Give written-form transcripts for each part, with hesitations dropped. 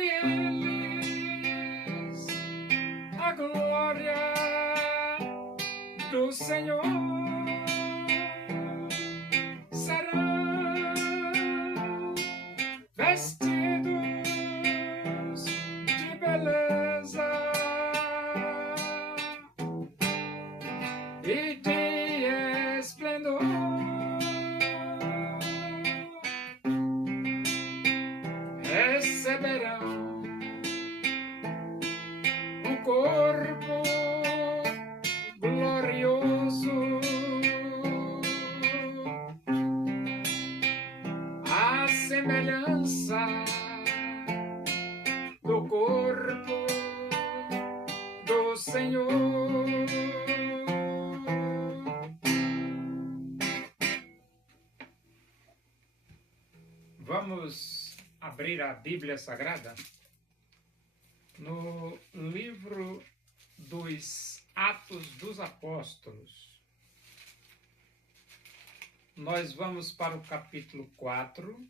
sobre eles a glória do Senhor. Serão vestidos de beleza e de esplendor. Receberão um corpo glorioso, a semelhança do corpo do Senhor. Vamos abrir a Bíblia Sagrada no livro dos Atos dos Apóstolos. Nós vamos para o capítulo 4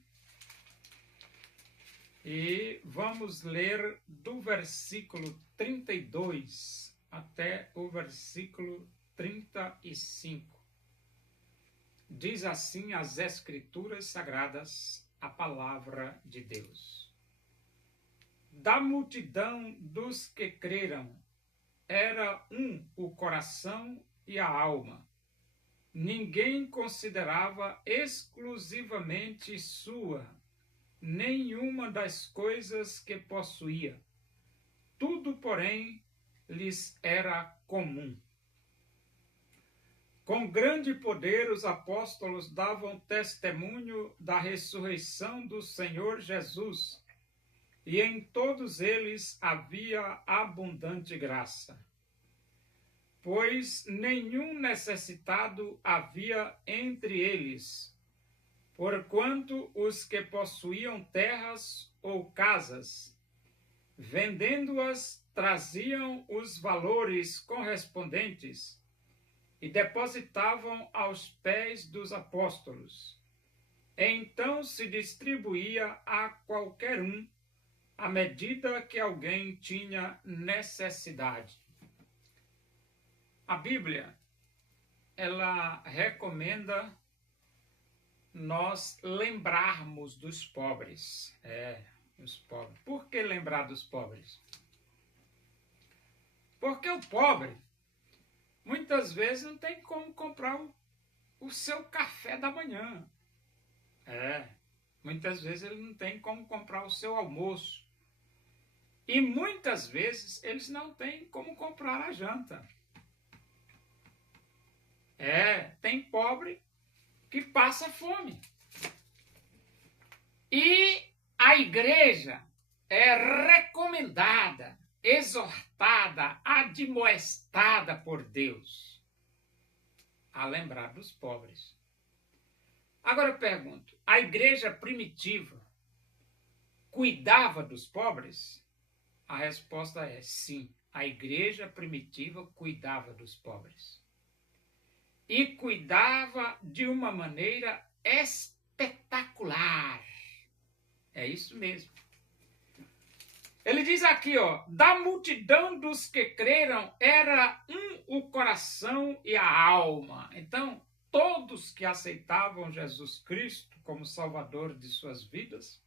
e vamos ler do versículo 32 até o versículo 35. Diz assim as Escrituras Sagradas, a palavra de Deus. Da multidão dos que creram, era um o coração e a alma. Ninguém considerava exclusivamente sua nenhuma das coisas que possuía. Tudo, porém, lhes era comum. Com grande poder, os apóstolos davam testemunho da ressurreição do Senhor Jesus, e em todos eles havia abundante graça. Pois nenhum necessitado havia entre eles, porquanto os que possuíam terras ou casas, vendendo-as, traziam os valores correspondentes e depositavam aos pés dos apóstolos. Então se distribuía a qualquer um à medida que alguém tinha necessidade. A Bíblia, ela recomenda nós lembrarmos dos pobres. Os pobres. Por que lembrar dos pobres? Porque o pobre muitas vezes não tem como comprar o seu café da manhã. Muitas vezes ele não tem como comprar o seu almoço. E muitas vezes eles não têm como comprar a janta. Tem pobre que passa fome. E a igreja é recomendada, exortada, admoestada por Deus a lembrar dos pobres. Agora eu pergunto, a igreja primitiva cuidava dos pobres? A resposta é sim, a igreja primitiva cuidava dos pobres. E cuidava de uma maneira espetacular. É isso mesmo. Ele diz aqui, da multidão dos que creram, era um o coração e a alma. Então, todos que aceitavam Jesus Cristo como Salvador de suas vidas,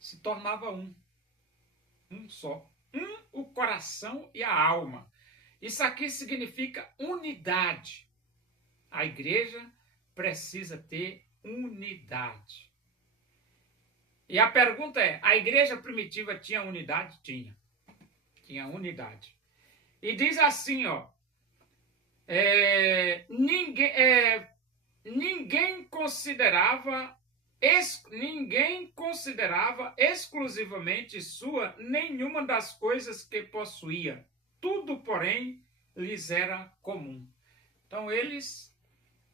se tornava um só. O coração e a alma. Isso aqui significa unidade. A igreja precisa ter unidade. E a pergunta é, a igreja primitiva tinha unidade? Tinha unidade. E diz assim, ninguém considerava exclusivamente sua nenhuma das coisas que possuía. Tudo, porém, lhes era comum. Então,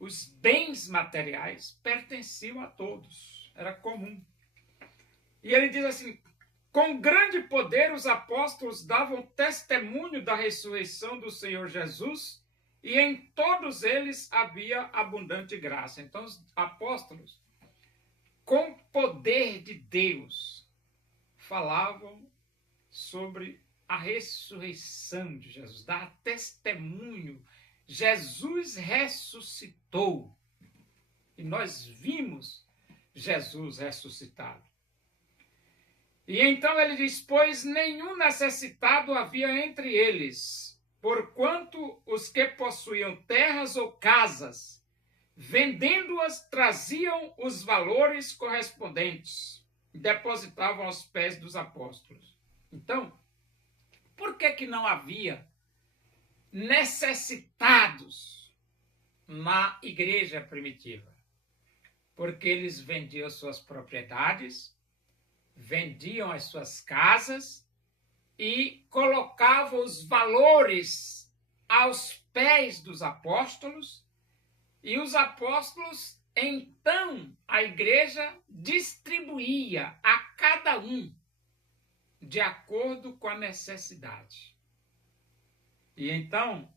os bens materiais pertenciam a todos. Era comum. E ele diz assim, com grande poder os apóstolos davam testemunho da ressurreição do Senhor Jesus, e em todos eles havia abundante graça. Então, os apóstolos, com poder de Deus, falavam sobre a ressurreição de Jesus, dá testemunho. Jesus ressuscitou. E nós vimos Jesus ressuscitado. E então ele diz, pois nenhum necessitado havia entre eles, porquanto os que possuíam terras ou casas, vendendo-as, traziam os valores correspondentes e depositavam aos pés dos apóstolos. Então, por que não havia necessitados na igreja primitiva? Porque eles vendiam suas propriedades, vendiam as suas casas e colocavam os valores aos pés dos apóstolos, e os apóstolos, então, a igreja distribuía a cada um de acordo com a necessidade. E então,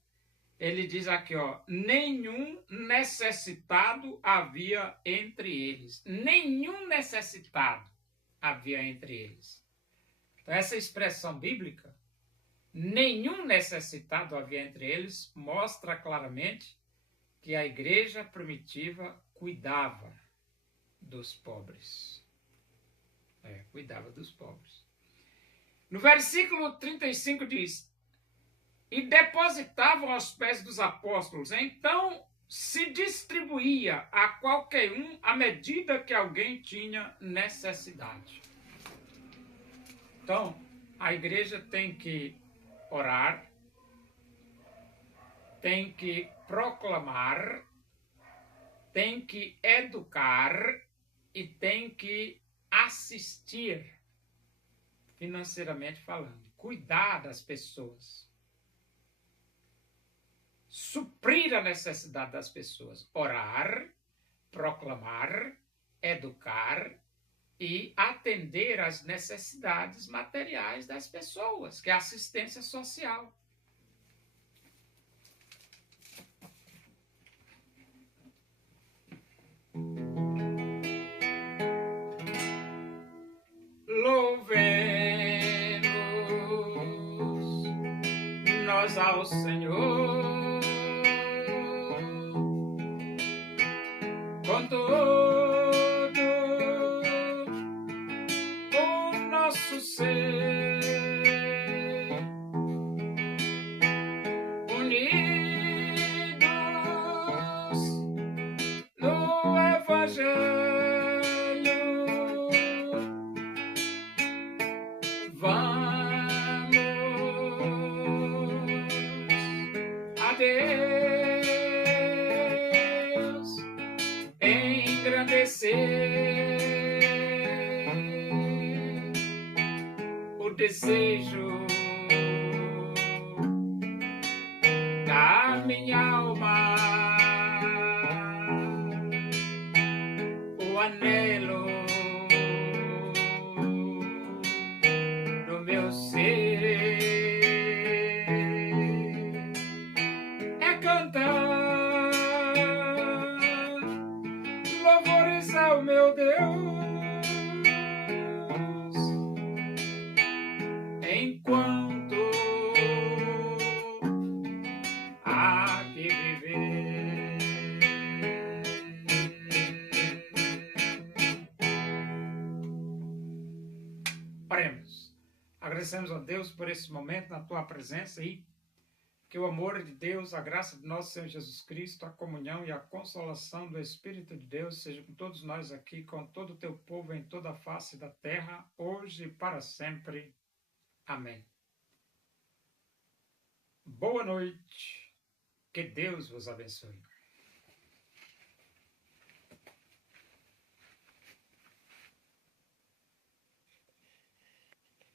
ele diz aqui, nenhum necessitado havia entre eles. Nenhum necessitado havia entre eles. Então, essa expressão bíblica, nenhum necessitado havia entre eles, mostra claramente que a igreja primitiva cuidava dos pobres. Cuidava dos pobres. No versículo 35 diz, e depositavam aos pés dos apóstolos. Então se distribuía a qualquer um à medida que alguém tinha necessidade. Então, a igreja tem que orar, tem que proclamar, tem que educar e tem que assistir, financeiramente falando, cuidar das pessoas, suprir a necessidade das pessoas, orar, proclamar, educar e atender às necessidades materiais das pessoas, que é a assistência social. Louvemos nós ao Senhor com todo o nosso ser, unidos no Evangelho. Vamos a Deus engrandecer o desejo da minha alma, o anelo do meu ser é cantar louvores ao meu Deus enquanto há que viver. Oremos. Agradecemos a Deus por esse momento na tua presença e que o amor de Deus, a graça de nosso Senhor Jesus Cristo, a comunhão e a consolação do Espírito de Deus seja com todos nós aqui, com todo o teu povo em toda a face da terra, hoje e para sempre. Amém. Boa noite. Que Deus vos abençoe.